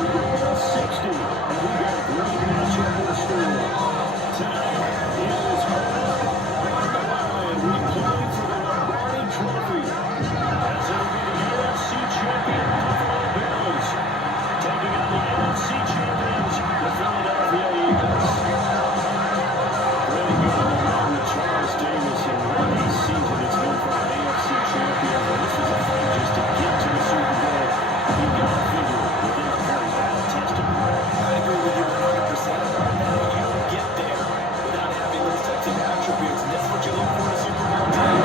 Super Bowl 60. And we got a great matchup in store. Tonight is on the line. We play for the Lombardi Trophy. As it will be the NFC champion Buffalo Bills taking on the NFC champions, the Philadelphia Eagles. Really good along with Charles Davis and what a season it's been for our AFC champions. And this is a fight just to get to the Super Bowl. You got to figure within a very bad testing. I agree with you 100%. You don't get there without having those types of attributes. And that's what you look for in a Super Bowl team.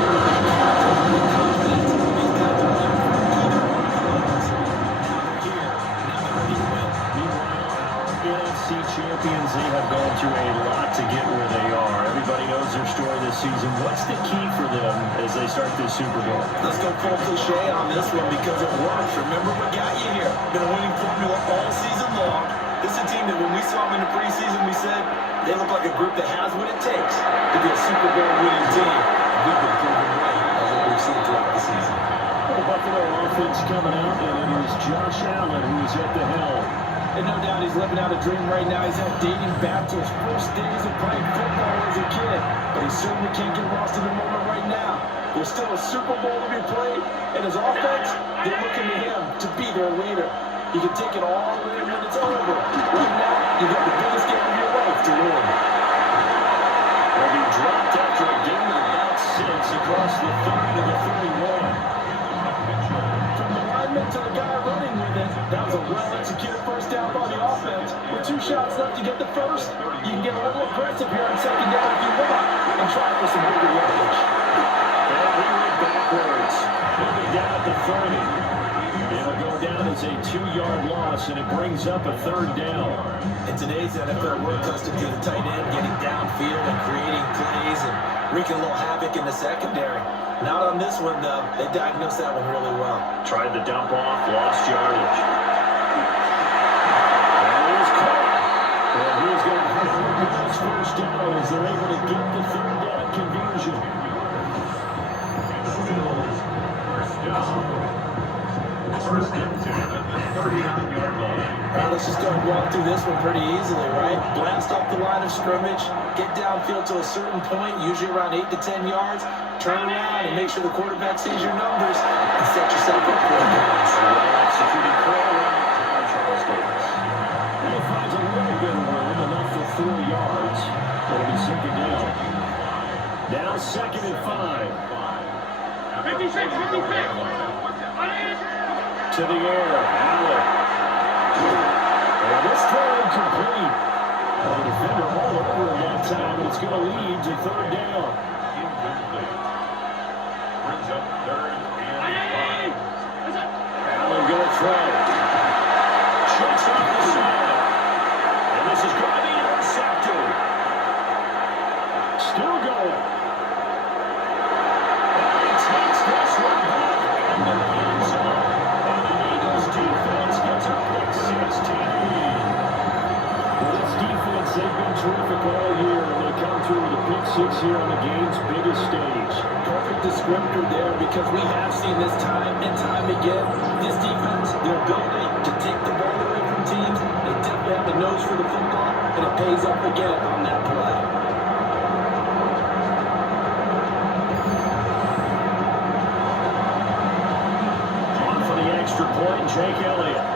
NFC champions, they have gone through a lot to get where they are. Everybody knows their story this season. What's the key for them as they start this Super Bowl? Let's go full cliche on this one because it works. Remember what got you here. Been a winning formula all season long. This is a team that when we saw them in the preseason, we said they look like a group that has what it takes to be a Super Bowl winning team. And we've been proven right as what we've seen throughout the season. The Buffalo offense coming out, and it is Josh Allen who is at the helm. And no doubt he's living out a dream right now. He's dating back to his first days of playing football as a kid. But he certainly can't get lost in the moment right now. There's still a Super Bowl to be played, and his offense, they're looking to him to be their leader. He can take it all in when it's over. Right now, you got the biggest game of your life to win. Will be dropped after a gain of about 6 across the 30 to the 31. From the lineman to the guy running with it, that was a well-executed first down by the offense. With 2 shots left to get the first, you can get a little aggressive here on second down if you want, and try for some bigger yardage. And he went backwards. He'll be down at the 30. It'll go down as a 2-yard loss, and it brings up a 3rd down. In today's NFL, we're accustomed to the tight end getting downfield and creating plays and wreaking a little havoc in the secondary. Not on this one, though. They diagnosed that one really well. Tried the dump off, lost yardage. And he's caught. And he's going to have the Bills first down as they're able to get the 3rd down conversion. First and 10 at the 39-yard line. All right, let's just go and walk through this one pretty easily, right? Blast off the line of scrimmage, get downfield to a certain point, usually around 8 to 10 yards, turn around and make sure the quarterback sees your numbers and set yourself up for a pass. Well-executed call by Charles Davis. And he finds a little bit of room, enough for 4 yards. It'll be 2nd down. Now 2nd and 5. 56. To the air, Allen. And this throw incomplete. The defender all over him that time, and it's going to lead to 3rd down. Incomplete. Brings up 3rd and 5. Allen going to throw. Checks off the side. And this is going to be intercepted. Still going. And he takes this one back into the end zone. Defense gets a pick 16. Well, this defense, they've been terrific all year, and they come through with a pick 6 here on the game's biggest stage. Perfect descriptor there because we have seen this time and time again. This defense, their ability to take the ball away from teams, they definitely have the nose for the football, and it pays off again on that play. Extra point, Jake Elliott.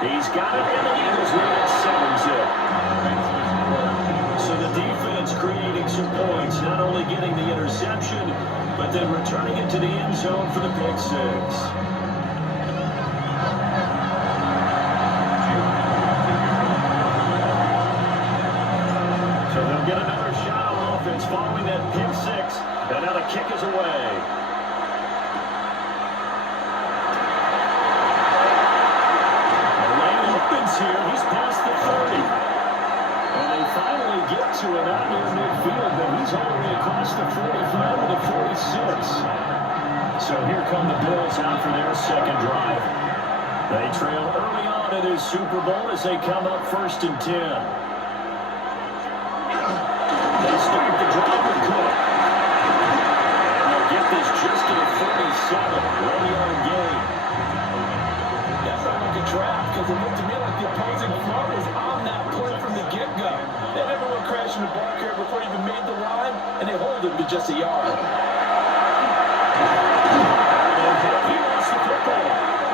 He's got it, and the Eagles lead at 7-zip. So the defense creating some points, not only getting the interception, but then returning it to the end zone for the pick 6. So they'll get another shot on offense following that pick 6. And now the kick is away. The lane opens here. He's past the 30. And they finally get to it out near midfield, but he's all the way across the 45 to the 46. So here come the Bills out for their 2nd drive. They trail early on in this Super Bowl as they come up 1st and 10. They start the drive with Cook. And they'll get this just to the 7. Ready on game. That sounded like a trap because it looked to me like the opposing front was on that play from the get-go. They never went crashing the ball carrier before he even made the line, and they hold him to just a yard. And he lost the football.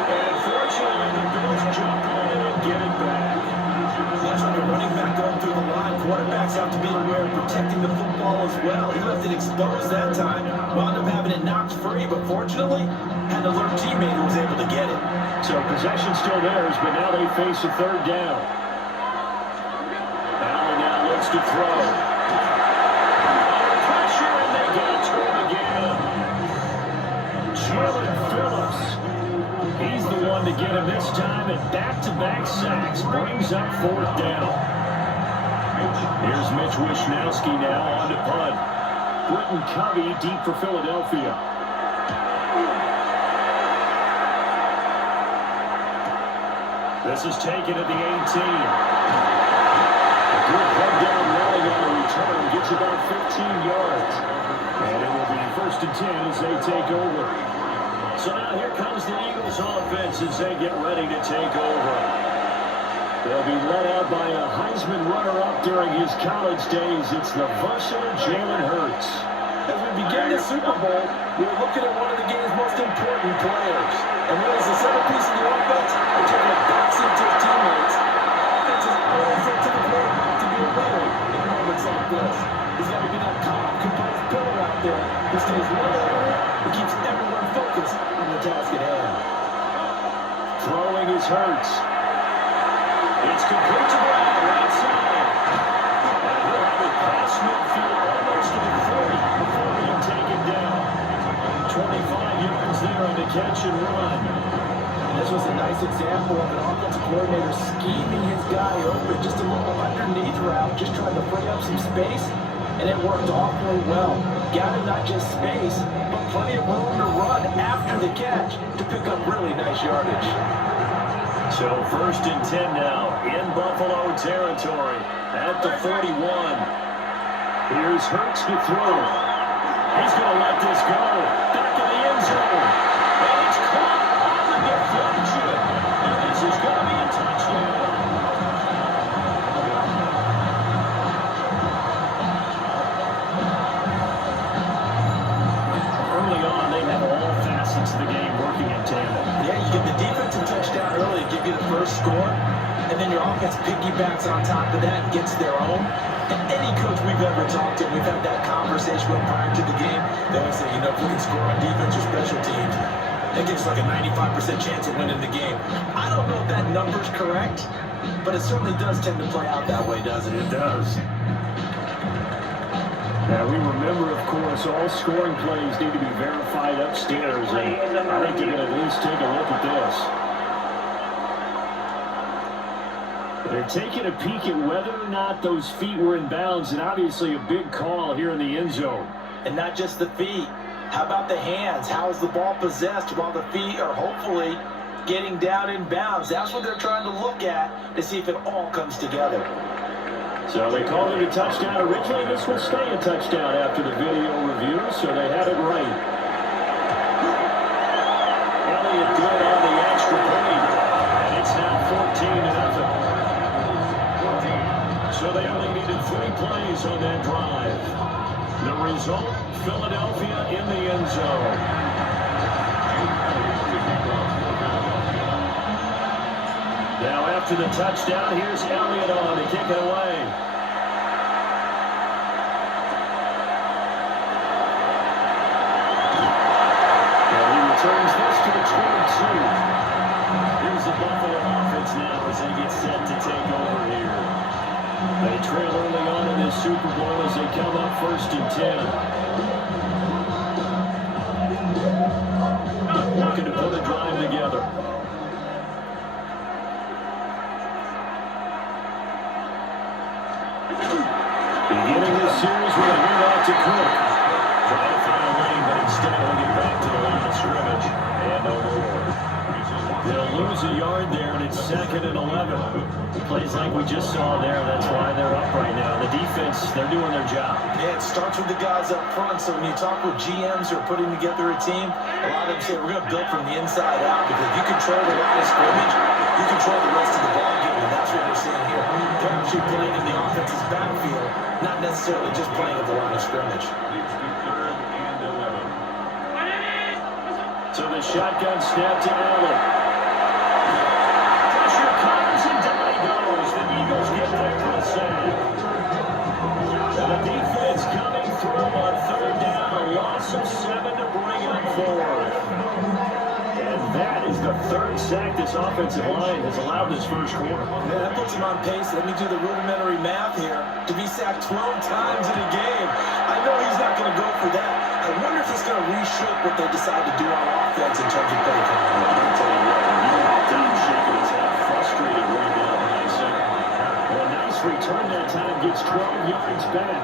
And fortunately, the Bills jump on it and get it back. That's like a running back going through the line. Quarterbacks have to be aware of protecting the football as well. He left it exposed that time. Wound up having it knocked free, but fortunately, had an alert teammate who was able to get it. So possession still theirs, but now they face a third down. Allen now looks to throw. Under pressure, and they get it to him again. Jalen Phillips. He's the one to get him this time, and back-to-back sacks brings up fourth down. Here's Mitch Wishnowski now on to punt. Britton Covey deep for Philadelphia. This is taken at the 18. A good head down rally on the return gets about 15 yards. And it will be 1st and 10 as they take over. So now here comes the Eagles offense as they get ready to take over. They'll be led out by a Heisman runner-up during his college days. It's the versatile Jalen Hurts. As we begin the Super Bowl, we're looking at one of the game's most important players. And when he's the centerpiece of the offense, we're taking a backseat to his teammates. Offense is always up to the plate to be a leader in moments like this. He's got to be that calm, composed pillar out there who stays level and keeps everyone focused on the task at hand. Throwing is Hurts. It's complete to Brown, right side. And he'll have it past midfield almost to the 40 before being taken down. 25 yards there on the catch and run. And this was a nice example of an offensive coordinator scheming his guy open, just a little underneath route, just trying to free up some space, and it worked awfully well. Got him not just space, but plenty of room to run after the catch to pick up really nice yardage. So 1st and 10 now in Buffalo territory at the 41. Here's Hurts to throw. He's going to let this go. Back in the end zone. And it's caught on the deflection. And this is going to be a touchdown. Early on, they have all facets of the game working in tandem. Yeah, you get the defensive touchdown early to give you the first score, and then your offense piggybacks on top of that and gets their own. And any coach we've ever talked to, we've had that conversation with prior to the game. They always say, if we can score on defense or special teams, that gives like a 95% chance of winning the game. I don't know if that number's correct, but it certainly does tend to play out that way, doesn't it? It does. Now, we remember, of course, all scoring plays need to be verified upstairs, and I think they're going to at least take a look at this. They're taking a peek at whether or not those feet were in bounds, and obviously a big call here in the end zone. And not just the feet. How about the hands? How is the ball possessed while the feet are hopefully getting down in bounds? That's what they're trying to look at to see if it all comes together. So they called it a touchdown. Originally, this will stay a touchdown after the video review, so they had it right. Elliott good on the extra point, and it's now 14-0. So they only needed 3 plays on that drive. The result, Philadelphia in the end zone. Now after the touchdown, here's Elliott on to kick it away. And he returns this to the 22. Here's the Buffalo offense now as they get set to take over here. They trail early on in this Super Bowl as they come up 1st and 10. Looking to put a drive together. Beginning this series with a handoff to Cook. Trying to find a lane, but instead he'll get back to the line of scrimmage. And no more. They'll lose a yard there, and it's 2nd and 11. Plays like we just saw there. That's why they're up right now. The defense, they're doing their job. Yeah, it starts with the guys up front. So when you talk with GMs who are putting together a team, a lot of them say we're going to build from the inside out because if you control the line of scrimmage, you control the rest of the ball game, and that's what we're seeing here. They're actually playing in the offense's backfield, not necessarily just playing at the line of scrimmage. Leads to 3rd and 11. So the shotgun snap to Allen. Pressure comes and down he goes. The Eagles get there for the sack. And the defense coming through on 3rd down. A loss of 7 to bring up 4. And that is the 3rd sack this offensive line has allowed this first quarter. Man, that puts him on pace. Let me do the rudimentary math here. To be sacked 12 times in a game. I know he's not going to go for that. I wonder if it's going to reshape what they decide to do on offense in terms of play calling. I'll tell you what, Tom shaking his head, frustrated where he got behind center. Well, a nice return that time, gets 12 yards back.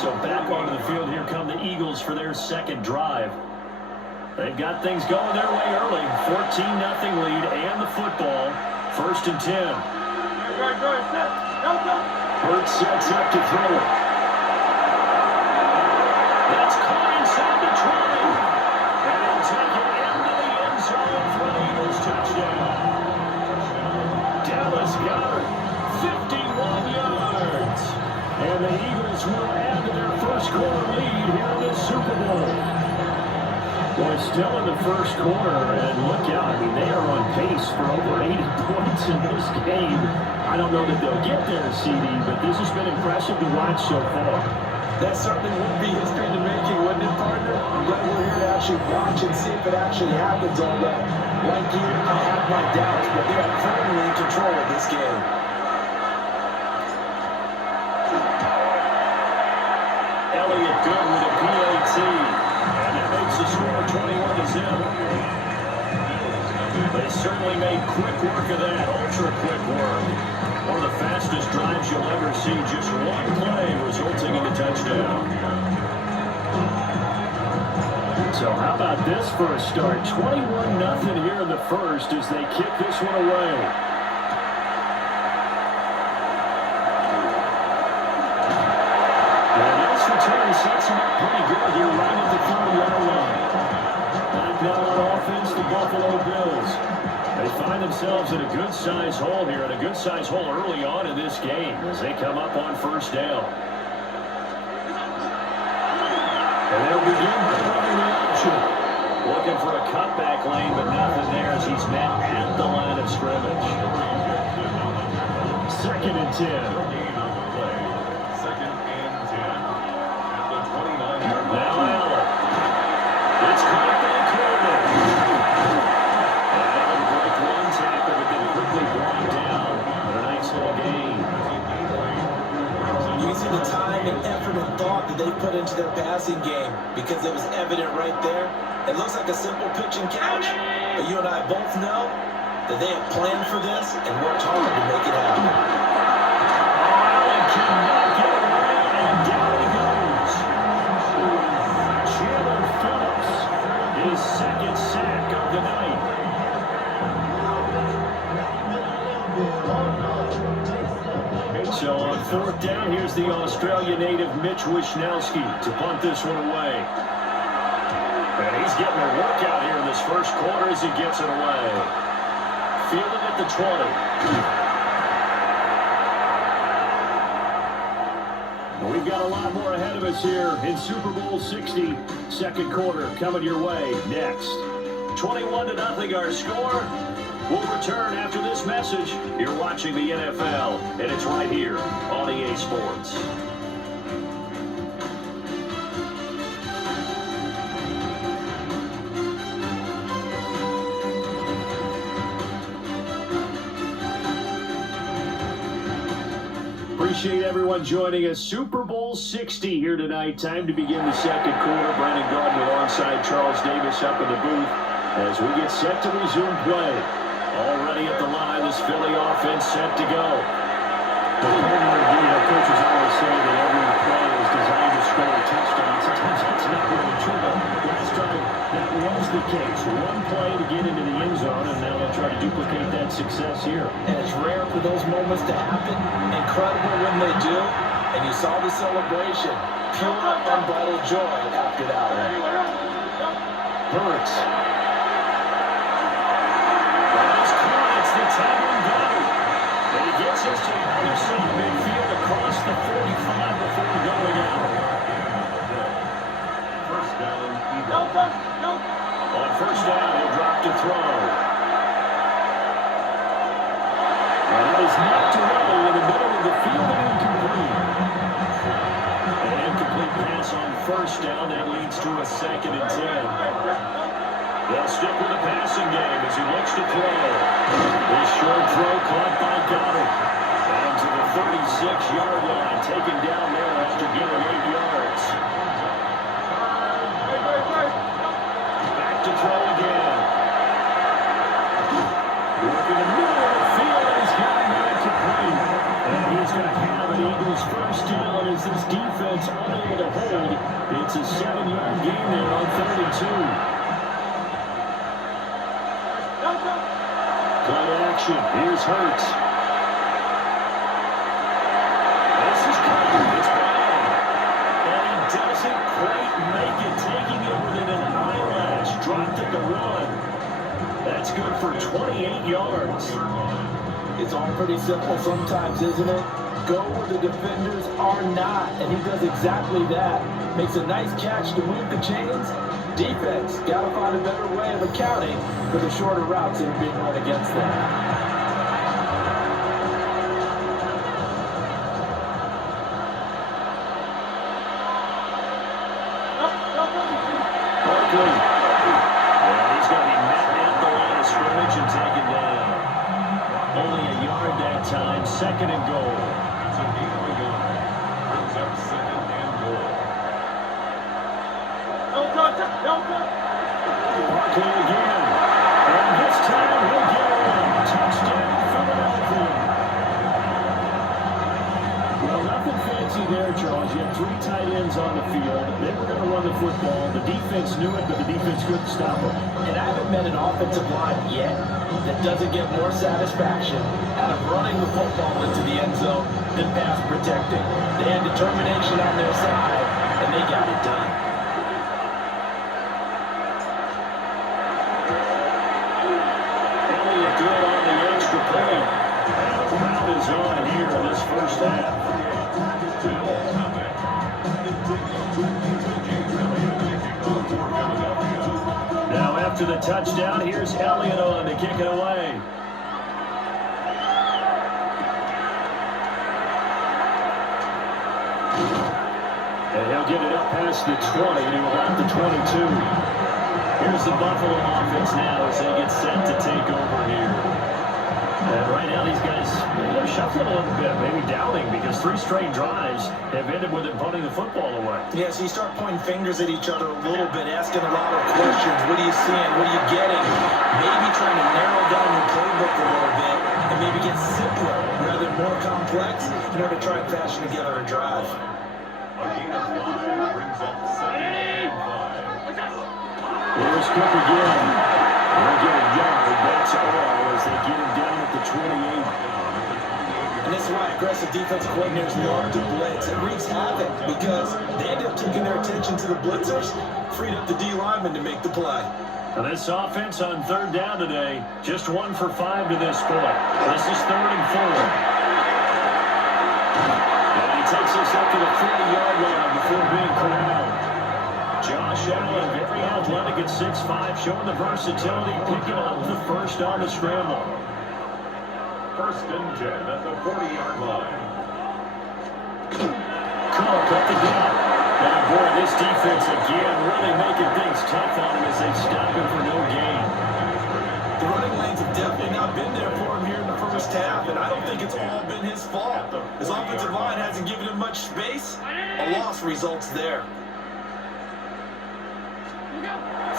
So back onto the field, here come the Eagles for their 2nd drive. They've got things going their way early. 14-0 lead and the football. 1st and 10. Hurt sets up to throw it. That's caught inside the 20. And he'll take it into the end zone for the Eagles touchdown. Dallas Goedert, 51 yards. And the Eagles will add to their first quarter lead here in this Super Bowl. Boy, still in the first quarter, and look out. I mean, they are on pace for over 80 points in this game. I don't know that they'll get there, CD, but this has been impressive to watch so far. That certainly would be history in the making, wouldn't it, partner? I'm glad we're here to actually watch and see if it actually happens, although, like you, I have my doubts, but they are firmly in control of this game. Elliott good with a PAT. And that makes the score 21-0. They certainly made quick work of that, ultra-quick work. One of the fastest drives you'll ever see, just one play resulting in a touchdown. So how about this for a start? 21-0 here in the first as they kick this one away. And this return sets him up pretty good here right at the 30-yard line. Back now on offense, the Buffalo Bills. They find themselves in a good-sized hole here, and a good-sized hole early on in this game as they come up on 1st down. And they'll begin by running the option. Looking for a cutback lane, but nothing there as he's met at the line of scrimmage. 2nd and 10. 2nd and 10 at the 29-yard line. Now Allen. It's caught back corner. And break one tackle, but then quickly brought down. But a nice little gain. You can see the time and effort and thought that they put into their passing game because it was evident right there. It looks like a simple pitch and catch, but you and I both know that they have planned for this and worked hard to make it happen. Allen cannot get around, and down he goes. Chandler Phillips, his 2nd sack of the night. So on 4th down, here's the Australia native Mitch Wishnowski to punt this one away. And he's getting a workout here in this first quarter as he gets it away. Fielded at the 20. We've got a lot more ahead of us here in Super Bowl 60. 2nd quarter coming your way next. 21-0 our score. We'll return after this message. You're watching the NFL, and it's right here on EA Sports. Appreciate everyone joining us. Super Bowl 60 here tonight. Time to begin the 2nd quarter. Brandon Gardner alongside Charles Davis up in the booth as we get set to resume play. Already at the line, this Philly offense set to go. Coaches always say that every play is designed to score a touchdown. Sometimes that's not really true, but last time that was the case. One play to get into the end zone, and now they'll try to duplicate that success here. And it's rare for those moments to happen. Incredible when they do. And you saw the celebration. Pure, unbridled joy after that one. Hurts. It's caught. It's the Tavern Guy. And he gets us to the other side of midfield across the 45 before going out. First down, Eagles. On first down, he'll drop to throw. And it is knocked away in the middle of the field and incomplete. An incomplete pass on first down that leads to a 2nd and 10. They'll stick with the passing game as he looks to throw. This short throw caught by Goddard. And to the 36-yard line, taken down there after getting 8 yards. Back to throw again. Working the middle of the field, and he's got it incomplete. And he's going to have an Eagles first down as this defense unable to hold. It's a 7-yard gain there on 3rd and 2. Play action. Here's Hurts. This is Carter. It's Brown. And he doesn't quite make it, taking it within an eyelash. Dropped at the run. That's good for 28 yards. It's all pretty simple sometimes, isn't it? Go where the defenders are not, and he does exactly that. Makes a nice catch to move the chains. Defense got to find a better way of accounting for the shorter routes that are being run against them. Barkley. Yeah, he's going to be met at the line of scrimmage and taken down. Only a yard that time. 2nd and goal. It's a gain of a yard. Brings up 2nd and goal. Barkley again. And this time he'll get one. Touchdown, Philadelphia. Well, nothing fancy there, Charles. You had 3 tight ends on the field. They were going to run the football. The defense knew it, but the defense couldn't stop them. And I haven't met an offensive line yet that doesn't get more satisfaction out of running the football into the end zone than pass protecting. They had determination on their side, and they got it done. Elliott good on the extra point. And the crowd is on here in this first half. Now after the touchdown, here's Elliott on to kick it away. And he'll get it up past the 20 to about the 22. Here's the Buffalo offense now as they get set to take over here. And right now these guys, they're shuffling a little bit, maybe doubting, because 3 straight drives have ended with them punting the football away. Yeah, so you start pointing fingers at each other a little bit, asking a lot of questions. What are you seeing? What are you getting? Maybe trying to narrow down your playbook a little bit and maybe get simpler rather than more complex in order to try and fashion together a drive. A gain of 5 brings up 2nd and 5. Here's Cook again. They'll get a yard. That's all as they get him down at the 28. And this is why aggressive defensive coordinators love to blitz. It wreaks havoc because they end up taking their attention to the blitzers, freed up the D lineman to make the play. Now this offense on 3rd down today, just 1 for 5 to this point. This is 3rd and 4. And he takes us up to the 40-yard line before being corralled. Josh Allen, very athletic at 6'5", showing the versatility, picking up the first on the scramble. 1st and 10 at the 40-yard line. Cook up the gap. And boy, this defense again really making things tough on him as they stop him for no gain. The running lanes have definitely not been there for him here in the first half, and I don't think it's all been his fault. His offensive line hasn't given him much space. A loss results there.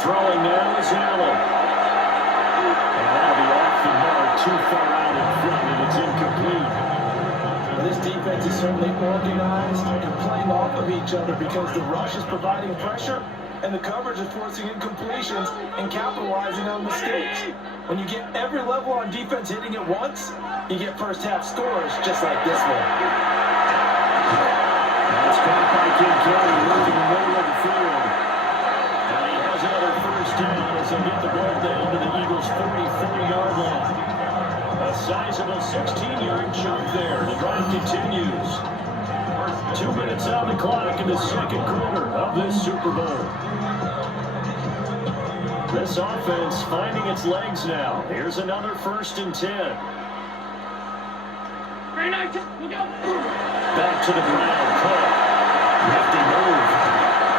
Throwing now is Allen. And that'll be off the mark, too far out in front, and it's incomplete. Well, this defense is certainly organized and playing off of each other because the rush is providing pressure, and the coverage is forcing incompletions and capitalizing on mistakes. When you get every level on defense hitting at once, you get first-half scores just like this one. That's caught by Kincaid, moving the middle of the field. And he has another first down as they get the ball down to the Eagles' 44-yard line. A sizable 16-yard chunk there. The drive continues. 2 minutes on the clock in the second quarter of this Super Bowl. This offense finding its legs now. Here's another 1st and 10. Back to the ground. Cook. Nifty move.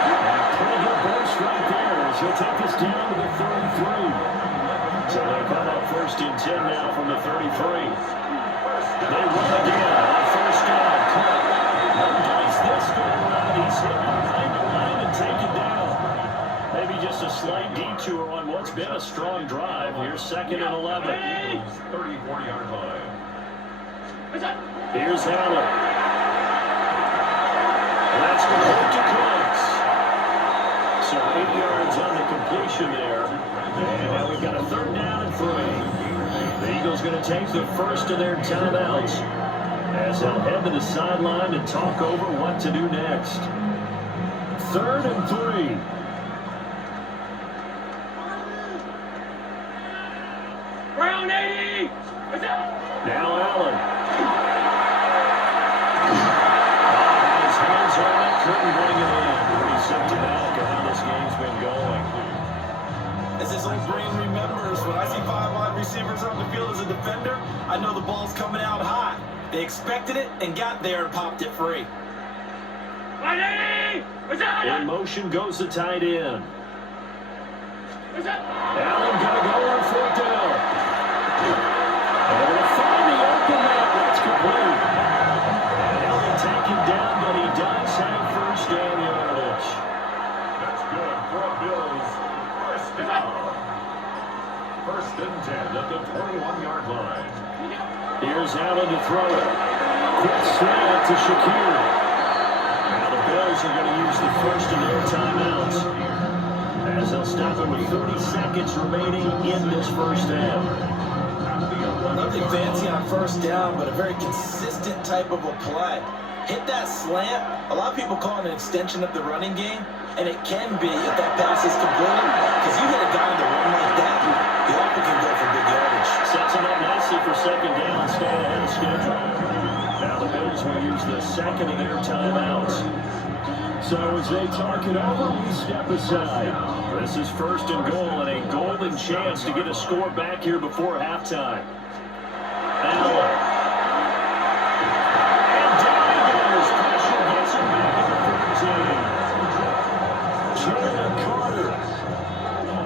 And a pretty good burst right there as he'll take us down to the 33. So they got up 1st and 10 now from the 33. They run again on 1st down. Cook. Does this go around? He's hit behind the line and taken down. Maybe just a slight detour on what's been a strong drive. Here's 2nd and 11. 30-40-yard line. Here's Allen. That's complete to Cooks. So 8 yards on the completion there. And now we've got a 3rd down and 3. The Eagles going to take the first of their timeouts as they'll head to the sideline to talk over what to do next. 3rd and 3. Brown 80! Now Allen. His hands on that curtain going in. Pretty symptomatic of how this game's been going. As his old brain remembers, when I see 5 wide receivers on the field as a defender, I know the ball's coming out high. They expected it and got there and popped it free. In motion goes the tight end. Allen gonna go on 4th down. And they'll find the open man. That's complete. And Allen taken down, but he does have 1st down yardage. That's good for Bills. 1st down. 1st and 10 at the 21-yard line. Here's Allen to throw it. Quick slant to Shakir. Now the Bills are going to use the first of their timeouts as they'll stop it with 30 seconds remaining in this 1st half. Nothing fancy on 1st down, but a very consistent type of a play. Hit that slant. A lot of people call it an extension of the running game, and it can be if that pass is completed, because you hit a guy on the run like that, the offer can go for big yardage. Sets him up nicely for 2nd down, staying ahead of schedule. Now the Bills will use the 2nd of their timeouts. So as they talk it over, we step aside. This is 1st and goal and a golden chance to get a score back here before halftime. Allen. And down he goes. Pressure gets him back at the 13. Jalen Carter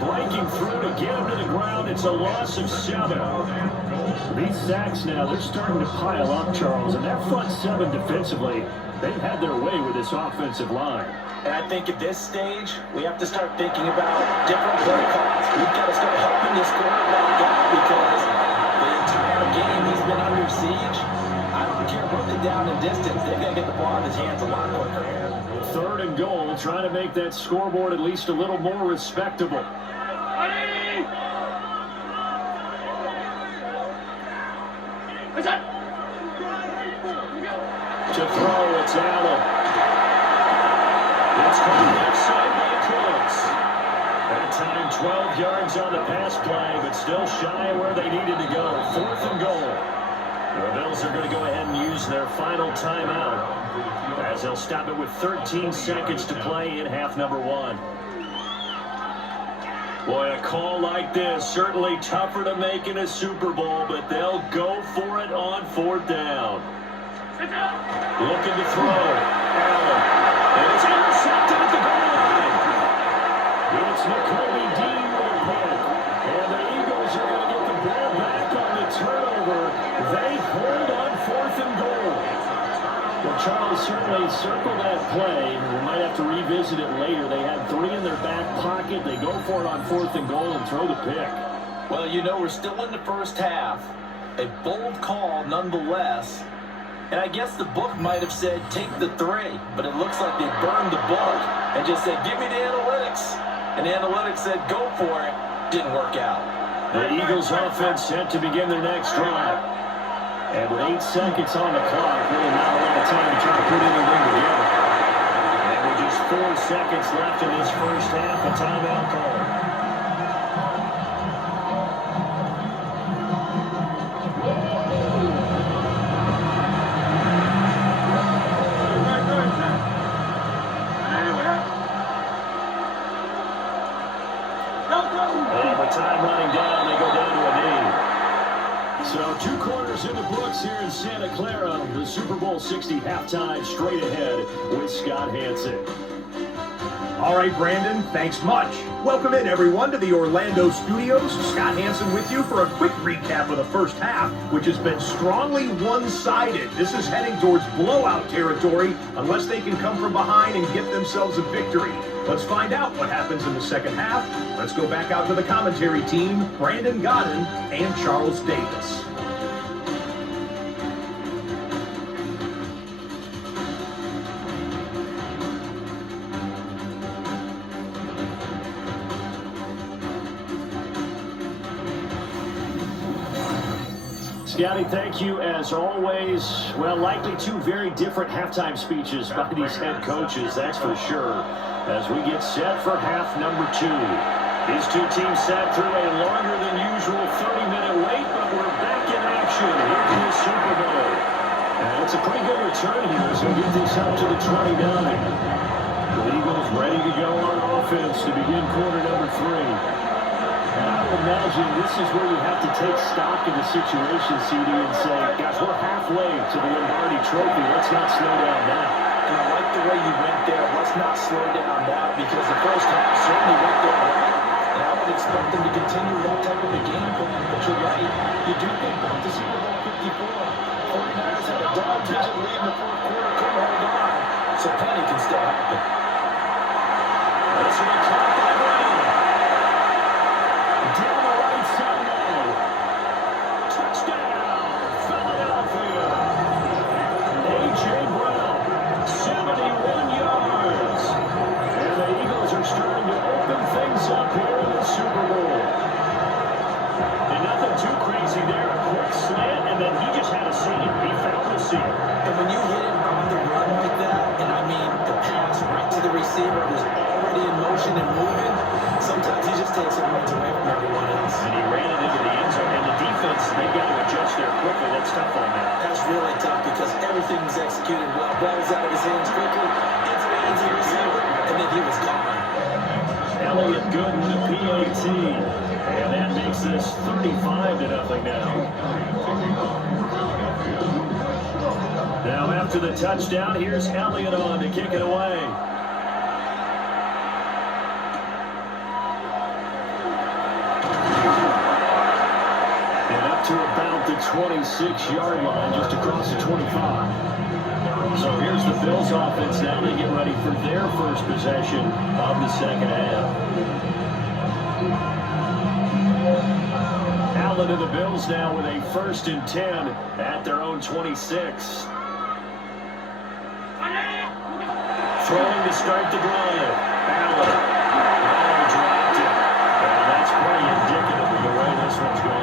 breaking through to get him to the ground. It's a loss of 7. These sacks now, they're starting to pile up, Charles, and that front 7 defensively, they've had their way with this offensive line. And I think at this stage, we have to start thinking about different play calls. We've got to start helping this quarterback out because the entire game he's been under siege. I don't care what the down and distance, they've got to get the ball in his hands a lot quicker. 3rd and goal, trying to make that scoreboard at least a little more respectable. To throw, it's Allen. It's caught left side by Cooks. That time 12 yards on the pass play, but still shy of where they needed to go. 4th and goal. The Bills are going to go ahead and use their final timeout as they'll stop it with 13 seconds to play in half number 1. Boy, a call like this, certainly tougher to make in a Super Bowl, but they'll go for it on 4th down. Looking to throw. Allen. And it's intercepted at the goal line. It's Nakobe Dean with a pick. And the Eagles are going to get the ball back on the turnover. They hold on 4th and goal. Well, Charles, certainly circle that play. We might have to revisit it later. They had 3 in their back pocket. They go for it on 4th and goal and throw the pick. Well, you know, we're still in the first half. A bold call nonetheless. And I guess the book might have said, take the 3. But it looks like they burned the book and just said, give me the analytics. mistakes. And the analytics said go for it. Didn't work out. The Eagles offense set to begin their next drive. And with 8 seconds on the clock, really not a lot of time to try to put anything together. And with just 4 seconds left in this first half, a timeout call. And with time running down, they go down to a knee. So 2 quarters in the books here in Santa Clara. The Super Bowl 60 halftime straight ahead with Scott Hanson. All right, Brandon, thanks much. Welcome in, everyone, to the Orlando studios. Scott Hanson with you for a quick recap of the first half, which has been strongly one-sided. This is heading towards blowout territory unless they can come from behind and get themselves a victory. Let's find out what happens in the second half. Let's go back out to the commentary team, Brandon Godden and Charles Davis. Scotty, thank you as always. Well, likely 2 very different halftime speeches by these head coaches, that's for sure, as we get set for half number 2. These 2 teams sat through a longer than usual 30-minute wait, but we're back in action here in the Super Bowl. And it's a pretty good return here as we get this up to the 29. The Eagles ready to go on offense to begin quarter number 3. And I would imagine this is where you have to take stock of the situation, CD, and say, guys, we're halfway to the Lombardi Trophy. Let's not slow down now. And I like the way you went there. Let's not slow down now because the first half certainly went their way. And I would expect them to continue that type of a game plan. But you're right. You do think back to Super Bowl 54. 49ers had a double-digit lead in the fourth quarter. Couldn't hold on. So plenty can still happen. That's an attack by Brown. Down the right side. Touchdown, Philadelphia. A.J. Brown, 71 yards. And the Eagles are starting to open things up here in the Super Bowl. And nothing too crazy there. A quick slant, and then he just had a seam. He found the seam. And when you hit it on the run like that, and I mean the pass right to the receiver who's already in motion and moving, sometimes he just takes it and runs away from everyone else. And he ran it into the end zone. And the defense, they've got to adjust there quickly. That's tough on that. That's really tough because everything was executed well. Ball was out of his hands quickly, into the hands of the receiver, and then he was gone. Elliott good with a PAT. And that makes this 35-0 now. Now after the touchdown, here's Elliott on to kick it away. To about the 26-yard line, just across the 25. So here's the Bills offense now. They get ready for their first possession of the second half. Allen to the Bills now with a 1st and 10 at their own 26. Throwing to start the drive. Allen. Dropped it. And that's pretty indicative of the way this one's going.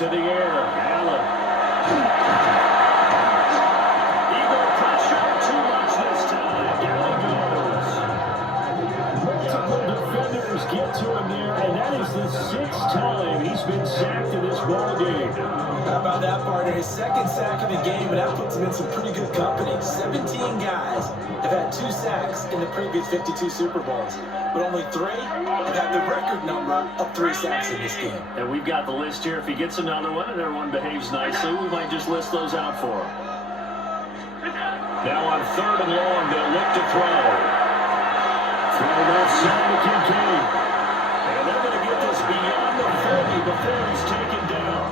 To the air, Allen. Eagle pressure, too much this time. Down he goes. Multiple defenders get to him there, and that is the 6th time he's been sacked in this ball game. How about that, partner? His 2nd sack of the game, and that puts him in some pretty good company. 17 guys have had 2 sacks in the previous 52 Super Bowls, but only 3 have had the record number of 3 sacks in this game. And we've got the list here. If he gets another one and everyone behaves nicely, we might just list those out for him. Now on 3rd and long, they'll look to throw. Throw outside to Kincaid. And they're going to get this beyond the 30 before he's taken down.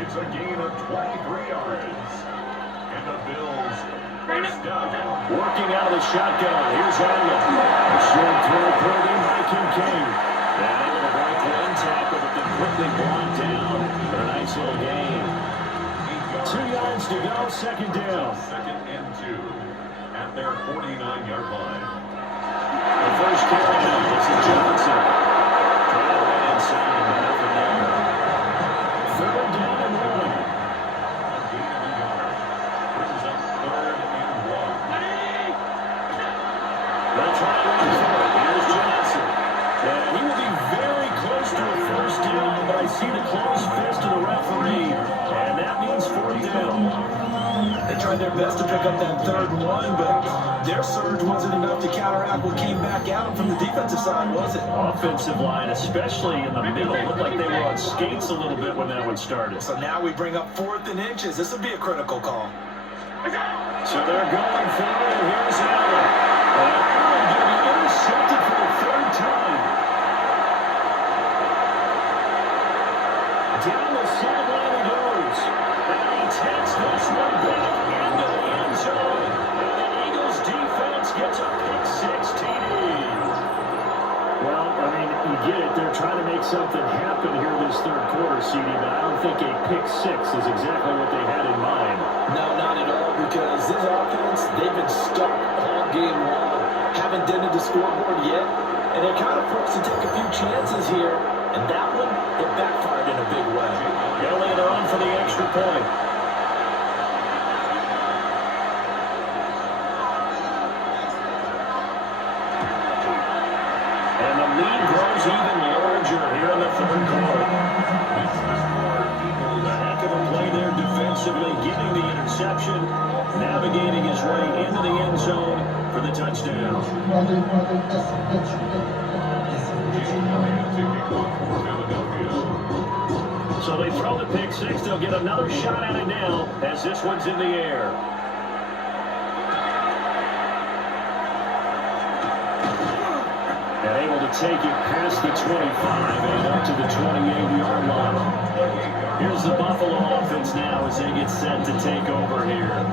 It's a gain of 23 yards. And the Bills first down. Working out of the shotgun. Here's Allen. A short throw put in by Kincaid. And able to break one tackle, but then quickly brought down for a nice little gain. 2 yards to go on second down. Second and 2 at their 49-yard line. The first carry now. This is Johnson. Trying to run inside and nothing there. Third down and 1. A gain of a yard. Brings up third and 1. They'll try to run for it. Here's Johnson. And he will be very close to a first down, but I see the closed fist of the referee, and that means fourth down. They tried their best to pick up that third one, but their surge wasn't enough to counteract what came back at them from the defensive side, was it? Offensive line, especially in the middle, looked like they were on skates a little bit when that one started. So now we bring up 4th and inches. This will be a critical call. So they're going for it, and here's Allen. And Allen getting intercepted for the third time. Down the sideline he goes. And he takes this one back into the end zone. And the Eagles defense gets a pick-6 TD. Well, I mean, you get it. They're trying to make something happen here this third quarter, CD, but I don't think a pick-6 is exactly what they had in mind. No, not at all, because this offense, they've been stuck all game long. Haven't dented the scoreboard yet, and they're kind of forced to take a few chances here. And that one, it backfired in a big way. They'll later on for the extra point. And the lead grows even larger here in the third quarter. A heck of a play there defensively, getting the interception, navigating his way into the end zone for the touchdown. So they throw the pick-6. They'll get another shot at it now as this one's in the air. And able to take it past the 25 and up to the 28-yard line. Here's the Buffalo offense now as they get set to take over here.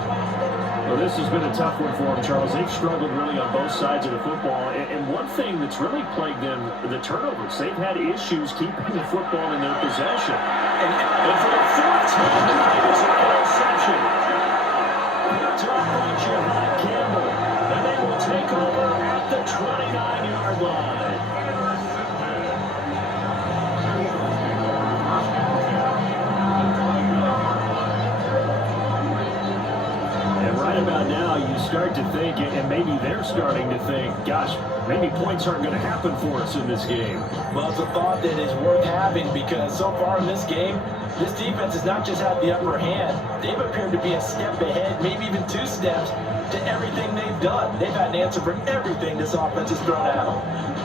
Well, this has been a tough one for them, Charles. They've struggled really on both sides of the football. And one thing that's really plagued them, the turnovers. They've had issues keeping the football in their possession. And for the fourth time tonight, it's an interception. Picked up by Jahad Campbell. And they will take over at the 29-yard line. Right about now, you start to think, and maybe they're starting to think, gosh, maybe points aren't going to happen for us in this game. Well, it's a thought that is worth having because so far in this game, this defense has not just had the upper hand. They've appeared to be a step ahead, maybe even 2 steps to everything they've done. They've had an answer for everything this offense has thrown at them.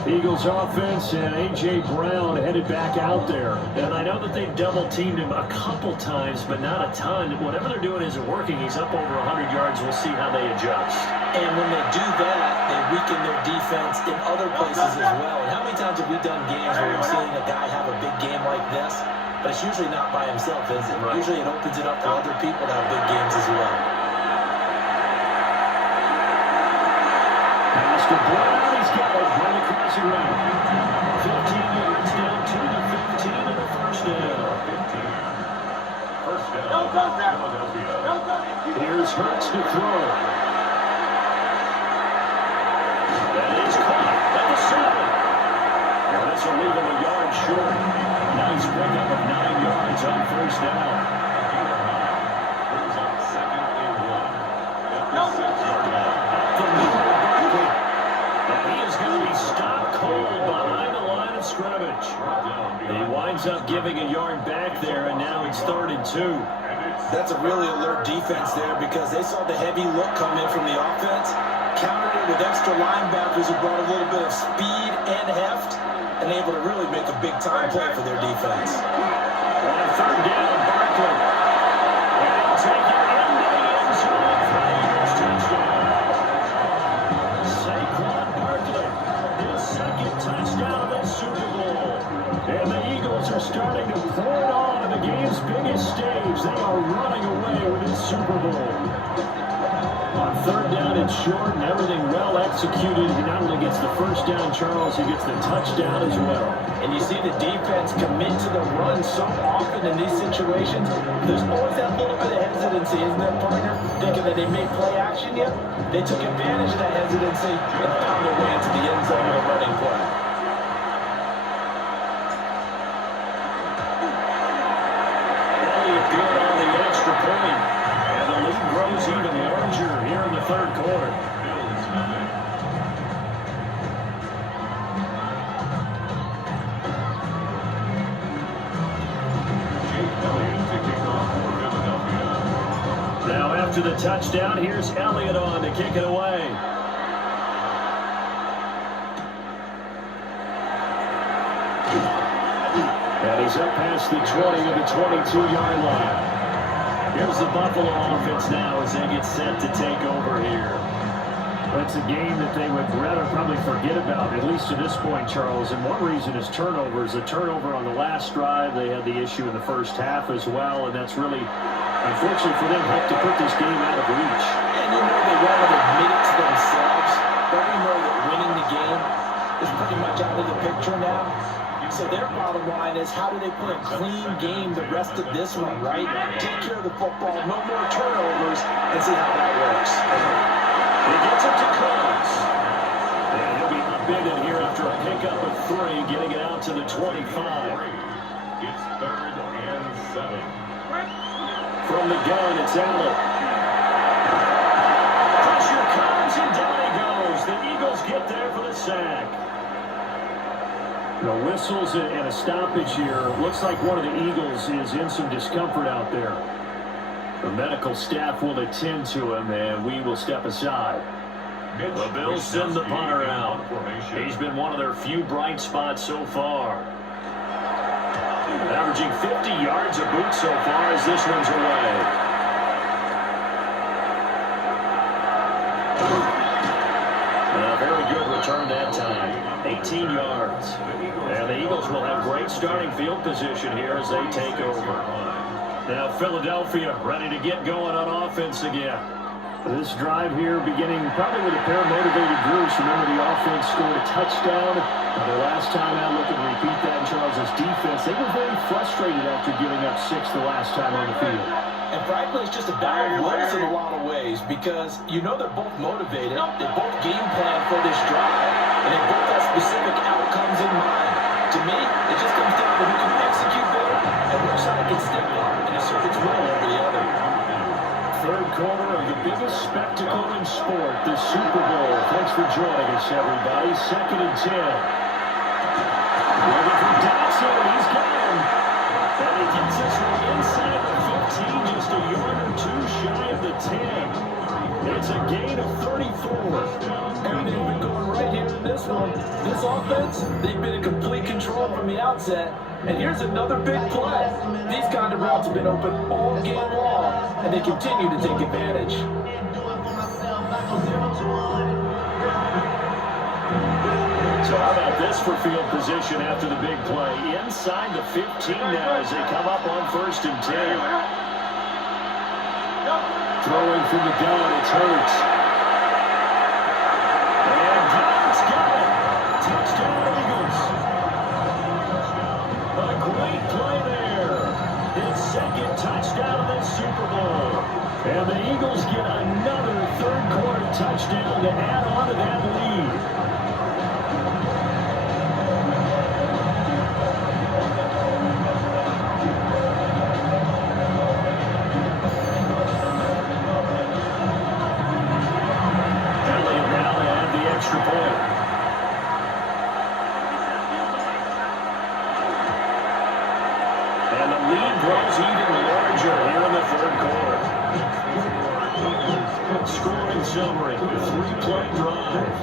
Eagles offense and A.J. Brown headed back out there. And I know that they've double-teamed him a couple times, but not a ton. Whatever they're doing isn't working. He's up over 100 yards. We'll see how they adjust. And when they do that, they weaken their defense in other places as well. And how many times have we done games where we've seen a guy have a big game like this? But it's usually not by himself, is it? Right. Usually it opens it up for other people to have big games as well. Pass to Brown. He's got it right across the route. 15 yards down to the 15 of the first down. 15. First down. Philadelphia. Here's Hurts to throw. That is caught at the 7. Now this will leave him a yard short. Nice pickup of 9 yards on first down. Brings up second and 1. At the 6-yard line. The middle of Barkley. And he is going to be stopped cold behind the line of scrimmage. He winds up giving a yard back there, and now it's 3rd and 2. That's a really alert defense there because they saw the heavy look come in from the offense, countered it with extra linebackers who brought a little bit of speed and heft, and able to really make a big-time play for their defense. On 3rd down, Barkley. And he'll take it into the end zone for the Eagles touchdown. Saquon Barkley, his 2nd touchdown of the Super Bowl. And the Eagles are starting to pour it on in the game's biggest stage. They are running away with this Super Bowl. On third down and short, and everything well executed. He not only gets the first down, Charles, he gets the touchdown as well. And you see the defense commit to the run so often in these situations. There's always that little bit of hesitancy, isn't there, partner? Thinking that they may play action yet. They took advantage of that hesitancy and found their way into the end zone with a running play. Elliott good on the extra point. And the lead grows even larger here in the third quarter. Bills nothing. Jake Elliott to kick off for Philadelphia. Now after the touchdown, here's Elliott on to kick it away. And he's up past the 20 to the 22-yard line. Here's the Buffalo offense now as they get set to take over here. It's a game that they would rather probably forget about, at least to this point, Charles. And one reason is turnovers. A turnover on the last drive. They had the issue in the first half as well, and that's really, unfortunately for them, helped to put this game out of reach. And you know they won't admit it to themselves, but we know that winning the game is pretty much out of the picture now. So their bottom line is, how do they play a clean game the rest of this one, right? Take care of the football, no more turnovers, and see how that works. He gets it to Combs. And he'll be upended here after a pickup of 3, getting it out to the 25. It's 3rd and 7. From the gun, it's Allen. Pressure comes, and down he goes. The Eagles get there for the sack. The whistles and a stoppage here. Looks like one of the Eagles is in some discomfort out there. The medical staff will attend to him, and we will step aside. The Bills send the punter out. He's been one of their few bright spots so far. Averaging 50 yards a boot so far as this one's away. Very good return that time. 18 yards. And the Eagles will have great starting field position here as they take over. Now Philadelphia ready to get going on offense again. This drive here beginning probably with a pair of motivated Bruce. Remember the offense scored a touchdown. The last time out, look and repeat that in Charles' defense. They were very frustrated after giving up 6 the last time on the field. And frankly, it's just a battle of wills in a lot of ways, because you know they're both motivated, they both game plan for this drive, and they both have specific outcomes in mind. To me, it just comes down to who can execute better and which side can step up and assert its will over the other. Third quarter of the biggest spectacle in sport, the Super Bowl. Thanks for joining us, everybody. 2nd and 10. Looking for Dotson. He's got him. And he gets this one inside the 15, just a yard or 2 shy of the 10. It's a gain of 34. Everything's been going right here in this one. This offense, they've been in complete control from the outset. And here's another big play. These kind of routes have been open all game long, and they continue to take advantage. So how about this for field position after the big play? Inside the 15 now as they come up on 1st and 10. Throwing from the gun, it's Hurts. And God's got it. Touchdown Eagles. A great play there. His 2nd touchdown of the Super Bowl. And the Eagles get another third quarter touchdown to add on to that lead. Extra point. And the lead grows even larger here in the third quarter. Scoring summary, 3-play drive.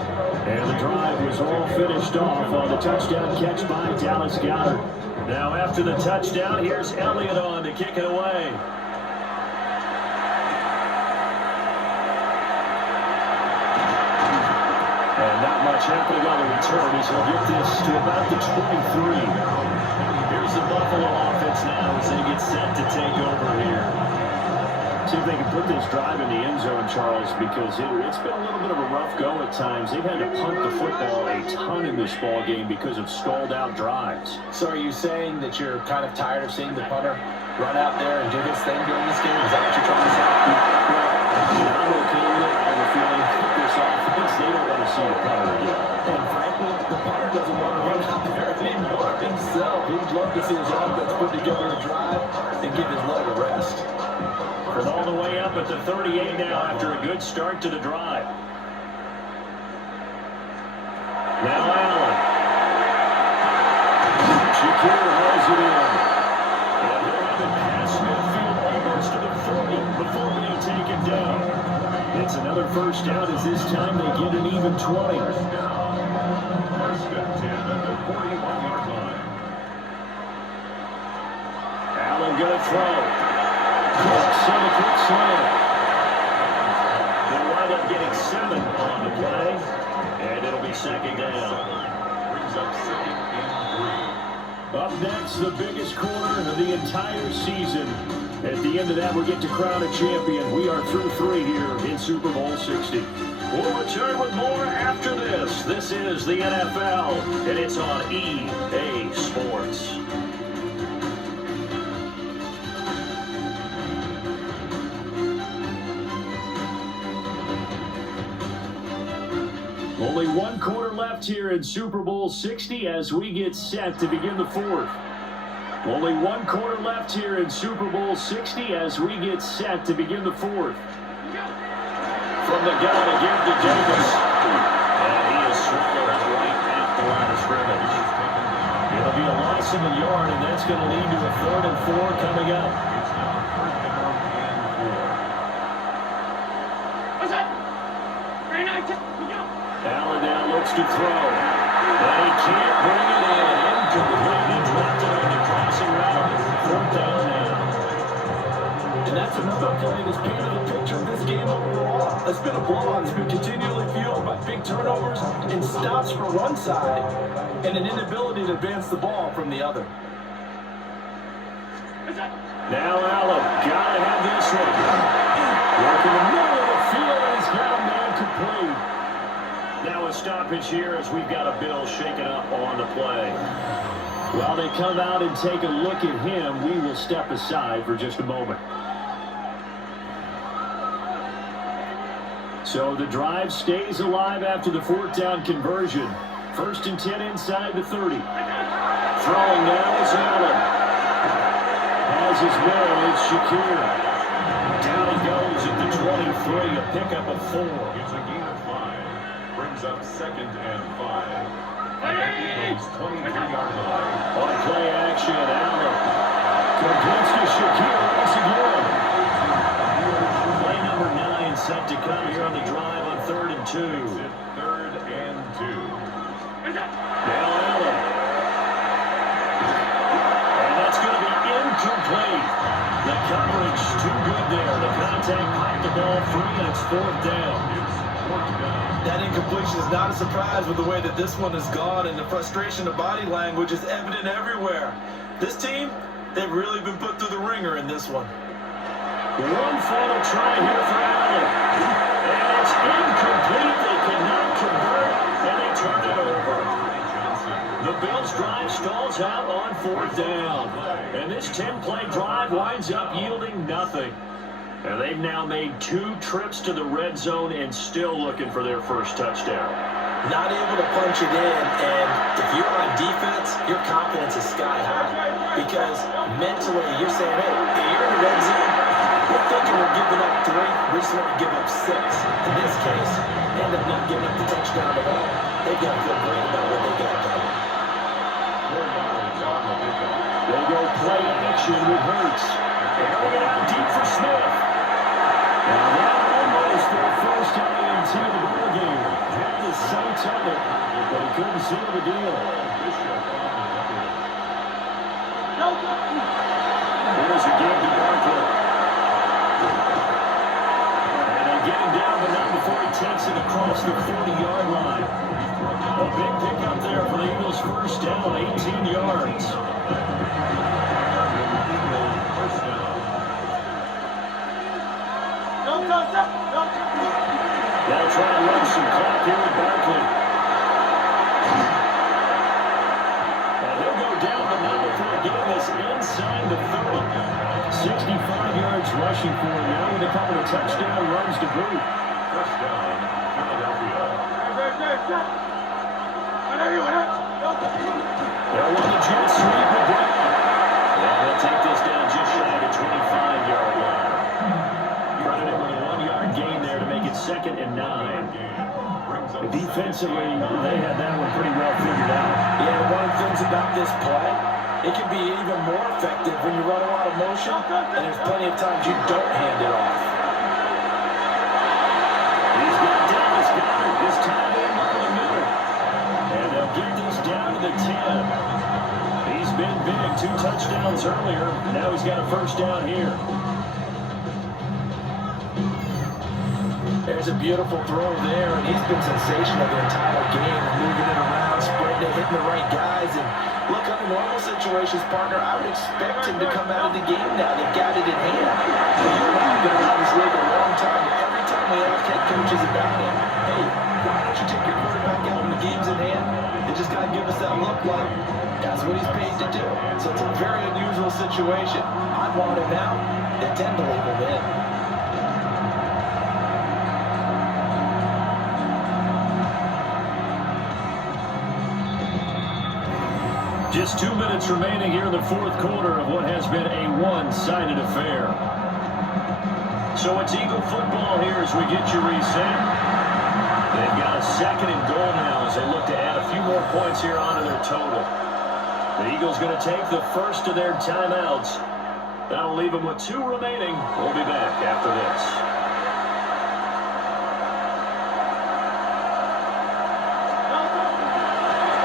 And the drive was all finished off on the touchdown catch by Dallas Goedert. Now after the touchdown, here's Elliott on to kick it away. And not much happening on the return as he'll get this to about the 23. Here's the Buffalo offense now as they get set to take over here. See if they can put this drive in the end zone, Charles, because it's been a little bit of a rough go at times. They've had to punt the football a ton in this ball game because of stalled out drives. So are you saying that you're kind of tired of seeing the punter run out there and do his thing during this game? Is that what you're trying to say? Well, I'm okay with it. I have a feeling that this offense, they don't want to see the punter again. And frankly, the punter doesn't want to run out there anymore himself. He'd love to see his offense put together a drive and give his leg a rest. From all the way up at the 38 now after a good start to the drive. Now Allen. Shakir hauls it in. And he'll have it past midfield almost to the 40 before they take it down. It's another first down as this time they get an even 20. First and 10 at the 41-yard line. Allen gonna throw. Cooks on a quick slant. They'll wind up getting 7 on the play, and it'll be second down. Brings up second and 3. Up next, the biggest quarter of the entire season. At the end of that, we get to crown a champion. We are through 3 here in Super Bowl 60. We'll return with more after this. This is the NFL, and it's on EA Sports. Only 1 quarter left here in Super Bowl 60 as we get set to begin the 4th. Only 1 quarter left here in Super Bowl 60 as we get set to begin the 4th. From the gun again to Davis. And he is swallowed up right at the line of scrimmage. It'll be a loss of a yard, and that's going to lead to a 3rd and 4 coming up. Allen now looks to throw. But he can't bring it in. Incomplete. He dropped it on the crossing route. 4th down now. And that's another play that's painted the picture of this game overall. It's been a blowout. It's been continually fueled by big turnovers and stops for one side and an inability to advance the ball from the other. Now Allen. Gotta have this one. Working the middle of the field, and he's got a man complete. Now a stoppage here as we've got a Bill shaken up on the play. While they come out and take a look at him, we will step aside for just a moment. So the drive stays alive after the 4th down conversion. 1st and 10 inside the 30. Throwing now is Allen. Has his man, it's Shakir. Down he goes at the 23, a pickup of 4. It's a gain of 5. Brings up second and 5. Eagles 23-yard line. On play action, Allen. Completes to Shakir once again. Play number 9 set to come here on the drive on 3rd and 2. 3rd and 2. Now Allen. And that's going to be incomplete. The coverage too good there. The contact popped the ball free, and it's 4th down. That incompletion is not a surprise with the way that this one has gone, and the frustration of body language is evident everywhere. This team, they've really been put through the ringer in this one. One final try here for Allen. And it's incomplete. They cannot convert, and they turn it over. The Bills' drive stalls out on 4th down. And this 10-play drive winds up yielding nothing. And they've now made 2 trips to the red zone and still looking for their first touchdown. Not able to punch it in, and if you're on defense, your confidence is sky high. Because mentally, you're saying, hey, you're in the red zone, we're thinking we're giving up 3, we just want to give up 6. In this case, they end up not giving up the touchdown at all. They've got to feel great about what they got done. They go play action with Hurts. Airing it out deep for Smith. Now that almost their first INT of the ball game. Had his sights on it, but he couldn't seal the deal. Here's again to Barkley. And they get him down, but not before he takes it across the 40-yard line. A big pickup there for the Eagles' first down, 18 yards. They'll try to run some clock here with Barkley. And he'll go down the middle for a gain that's inside the 30. 65 yards rushing for him now with a couple of touchdown runs to boot. First down, Philadelphia. They'll run the jet sweep with Brown. And they'll take this down just shy of the 25-yard line. Running it with a 1-yard gain there to make it 2nd and 9. Defensively, they had that one pretty well figured out. Yeah, one of the things about this play, it can be even more effective when you run a lot of motion, and there's plenty of times you don't hand it off. He's got Davis Goddard. This time in over the middle. And they'll get this down to the 10. He's been big. 2 touchdowns earlier. Now he's got a first down here. There's a beautiful throw there, and he's been sensational the entire game, moving it around, spreading it, hitting the right guys. And look, under normal situations, partner, I would expect him to come out of the game now. They've got it in hand. But you and I have been around this league a long time, and every time we ask head coaches about him, hey, why don't you take your quarterback out when the game's in hand? They just got to give us that look like that's what he's paid to do. So it's a very unusual situation. I want him out. They tend to leave him in. Just 2 minutes remaining here in the 4th quarter of what has been a one-sided affair. So it's Eagle football here as we get you reset. They've got a 2nd and goal now as they look to add a few more points here onto their total. The Eagles going to take the first of their timeouts. That'll leave them with 2 remaining. We'll be back after this.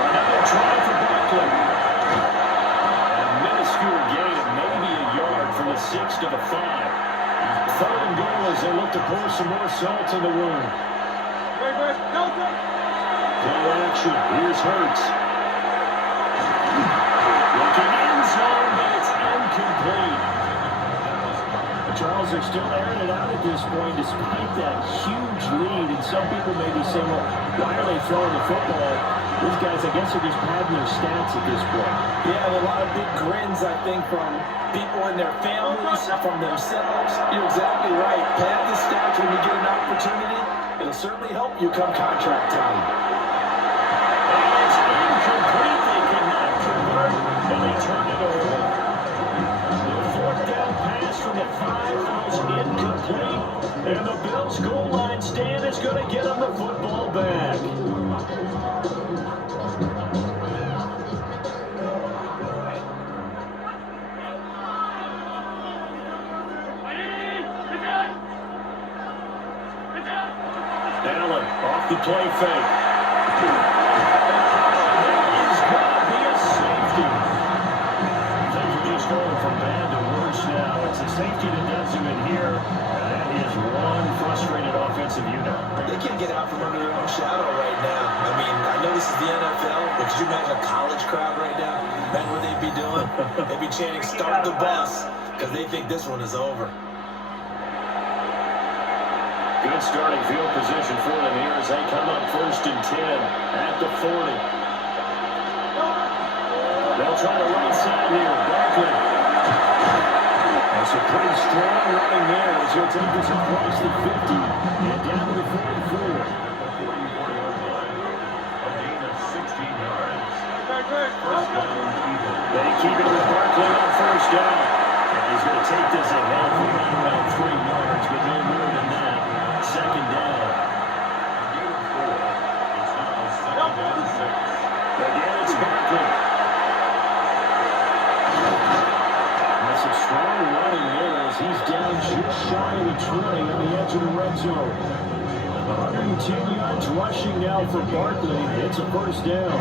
Another try for Barkley. Gain of maybe a yard from the 6 to the 5. 3rd and goal as they look to pour some more salt in the wound. Play action. Here's Hurts. Looking end zone, but it's incomplete. Charles, they're still airing it out at this point despite that huge lead. And some people may be saying, well, why are they throwing the football? These guys, I guess, are just padding their stats at this point. Yeah, and a lot of big grins, I think, from people and their families, from themselves. You're exactly right. Pad the stats when you get an opportunity. It'll certainly help you come contract time. And it's incomplete. They cannot convert, and they turn it over. The 4th down pass from the 5 was incomplete. And the Bills' goal line stand is going to get them the football back. Allen off the play fake. That is going to be a safety. Things are just going from bad to worse now. It's a safety that does him in here. And that is one frustrated offensive unit. They can't get out from under their own shadow right now. I mean, I know this is the NFL, but could you imagine a college crowd right now? Imagine what they'd be doing. They'd be chanting, "Start the bus," because they think this one is over. Good starting field position for them here as they come up 1st and 10 at the 40. They'll try the right side here. Barkley. That's a pretty strong running there as he'll take this across the 50 and down to the 44. A gain of 16 yards. First down, Eagles. They keep it with Barkley on 1st down. And he's going to take this ahead for around 3 yards, but no more than that. 2nd down. Gain of 4. It's now 2nd and 6. Again, it's Barkley. That's a strong running there as he's down just shy of the 20 on the edge of the red zone. 110 yards rushing now for Barkley. It's a 1st down.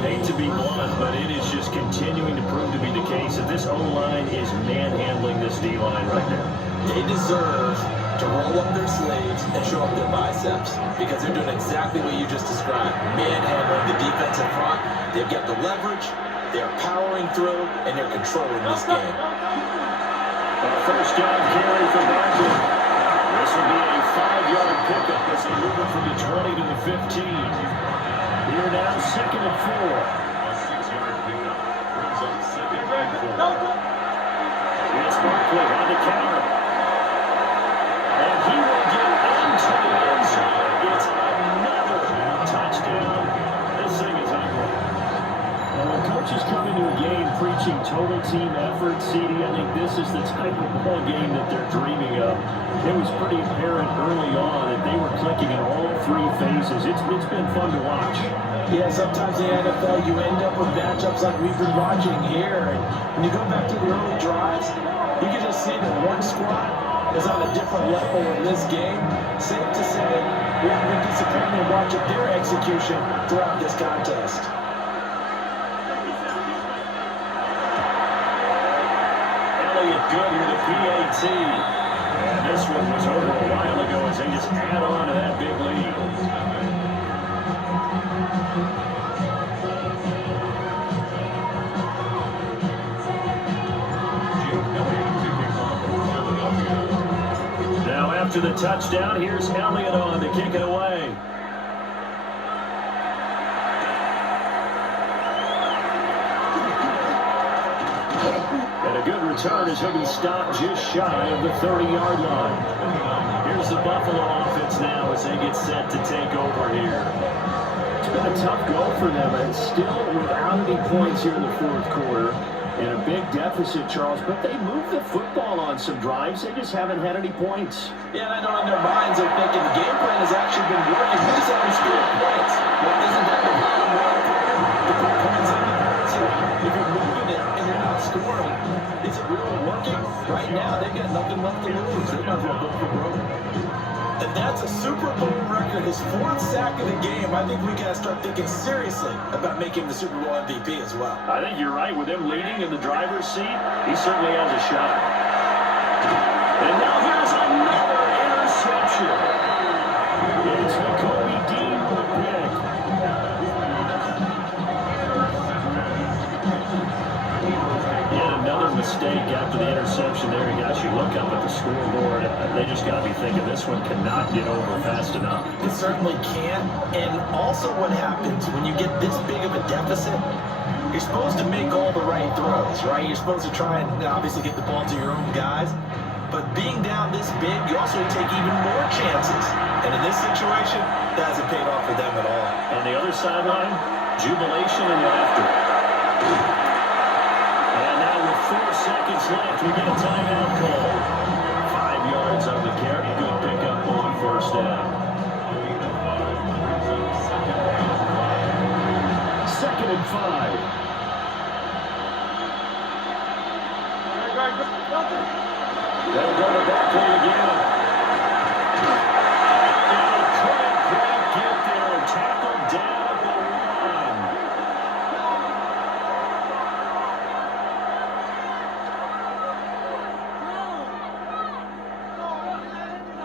Hate to be blunt, but it is just continuing to prove to be the case that this O-line is manhandling this D-line right now. They deserve to roll up their sleeves and show up their biceps because they're doing exactly what you just described. Manhandling the defensive front. They've got the leverage, they're powering through, and they're controlling this game. A 1st down carry for Barkley. This will be a 5-yard pickup as they move it from the 20 to the 15. Here now, 2nd and 4. A 6-yard pickup brings up 2nd and 4. It's Barkley on the counter. And he will get into the end zone. It's another touchdown. This thing is ugly. And when coaches come into a game preaching total team effort, CD, I think this is the type of ball game that they're dreaming of. It was pretty apparent early on that they were clicking in all 3 phases. It's been fun to watch. Yeah, sometimes in the NFL you end up with matchups like we've been watching here. And when you go back to the early drives, you can just see that one squad is on a different level in this game. Safe to say, we have been disappointed watching their execution throughout this contest. Elliott good with a PAT. And this one was over a while ago as they just add on to that big lead. Now after the touchdown, here's Elliott on to kick it away. And a good return as he'll be stopped just shy of the 30-yard line. Here's the Buffalo offense now as they get set to take over here. It's been a tough go for them, and still without any points here in the 4th quarter. And a big deficit, Charles, but they moved the football on some drives. They just haven't had any points. Yeah, and I know in their minds they're thinking the game plan has actually been working. We just haven't scored points. Well, isn't that the problem? To put points in? So if you're moving it and you're not scoring, is it really working? Right now, they've got nothing left to lose. They might as well go for broke. And that's a Super Bowl record, his 4th sack of the game. I think we got to start thinking seriously about making the Super Bowl MVP as well. I think you're right. With him leading in the driver's seat, he certainly has a shot. And now here's another interception. It's Kobe Dean with a pick. Yet another mistake after the interception there. He got you look up at the scoreboard. They just got to be thinking this one cannot get over fast enough. It certainly can't. And also what happens when you get this big of a deficit, you're supposed to make all the right throws, right? You're supposed to try and obviously get the ball to your own guys. But being down this big, you also take even more chances. And in this situation, that hasn't paid off for them at all. On the other sideline, jubilation and laughter. And now with 4 seconds left, we get a timeout call. 5 yards on the carry. Good pickup on 1st down. 2nd and 5. They'll go to Barkley again. And he couldn't quite get there. Tackled down at the 1.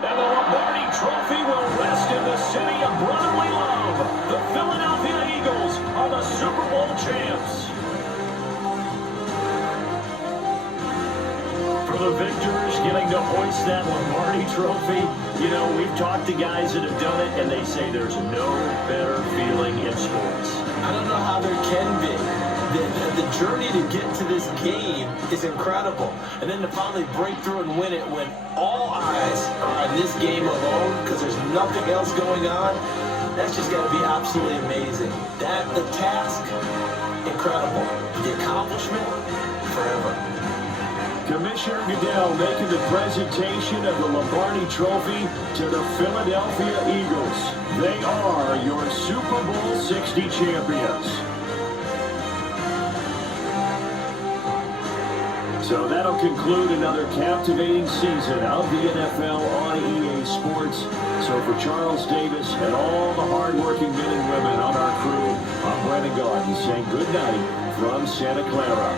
And the Lombardi Trophy will rest in the city of brotherly love. The Philadelphia Eagles are the Super Bowl champs. For the victors getting to hoist that Lombardi Trophy, you know, we've talked to guys that have done it, and they say there's no better feeling in sports. I don't know how there can be. The journey to get to this game is incredible. And then to finally break through and win it when all eyes are on this game alone because there's nothing else going on, that's just got to be absolutely amazing. The task, incredible. The accomplishment, forever. Commissioner Goodell making the presentation of the Lombardi Trophy to the Philadelphia Eagles. They are your Super Bowl 60 champions. So that'll conclude another captivating season of the NFL on EA Sports. So for Charles Davis and all the hardworking men and women on our crew, I'm Brandon Garden saying good night from Santa Clara.